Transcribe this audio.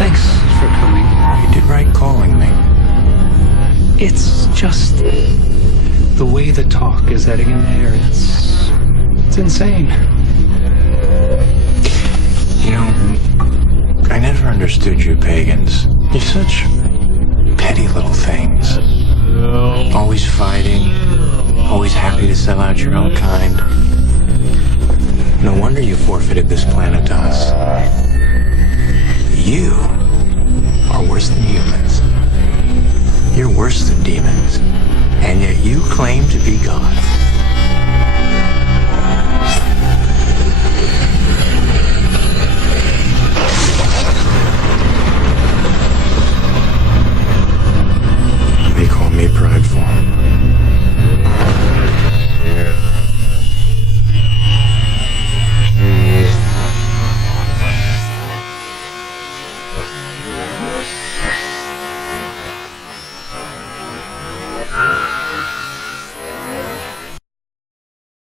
Thanks for coming. You did right calling me. It's just the way the talk is heading in there. It's insane. You know, I never understood you pagans. You're such petty little things. Always fighting, always happy to sell out your own kind. No wonder you forfeited this planet to us. You are worse than humans. You're worse than demons. And yet you claim to be God.